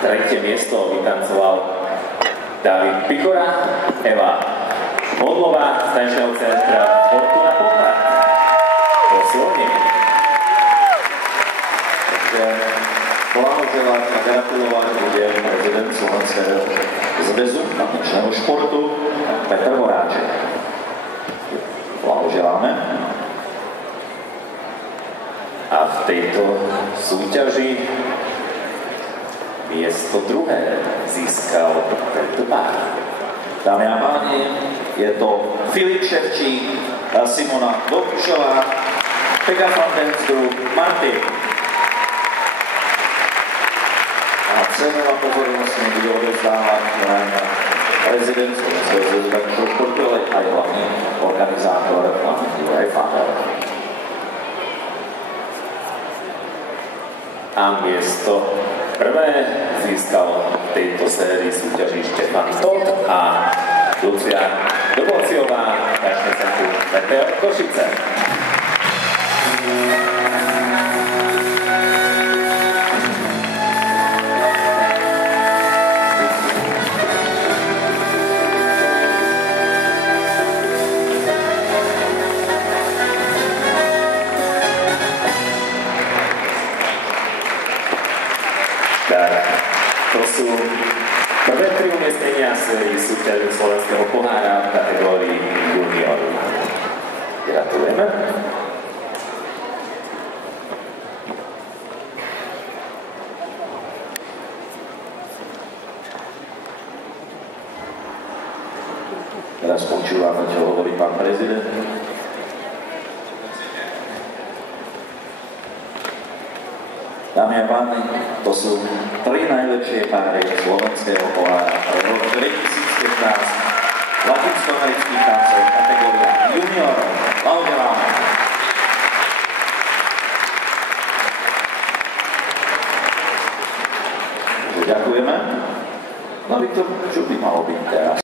tretie miesto vytancoval David Pikora, Eva Modlová z tanečného centra Fortuna Poprad. Posilne. Takže blahoželať a gratulovať budem prezident Slovenského zväzu tanečného športu Petr Horáček. Blahoželáme. A v tejto súťaži miesto druhé získal tento pár. Dámy a páni, je to Filip Ševčík, Simona Dokušová, Pega Dance Group, Martin. A cenu a pozornosť mi bude odezdávať prezident Slovenského zväzu tanečného športu, ale aj hlavný organizátor Juraj Fáber. A miesto prvé získal v tejto sérii súťaží Štefan Todt a Lucia Dobociová, tanečné centrum Meteor Košice. To sú prvé tri umiestnenia sérii súťaže Slovenského pohára v kategórii junior. Gratulujeme. Teraz počúvame, čo hovorí pán prezident. Dámy a páni, to sú tri najlepšie páry slovenského pohára pre rok 2015 latinskoamerických tancov kategória junior. Blahoželáme. Ďakujeme. No Viktor, čo by malo byť teraz?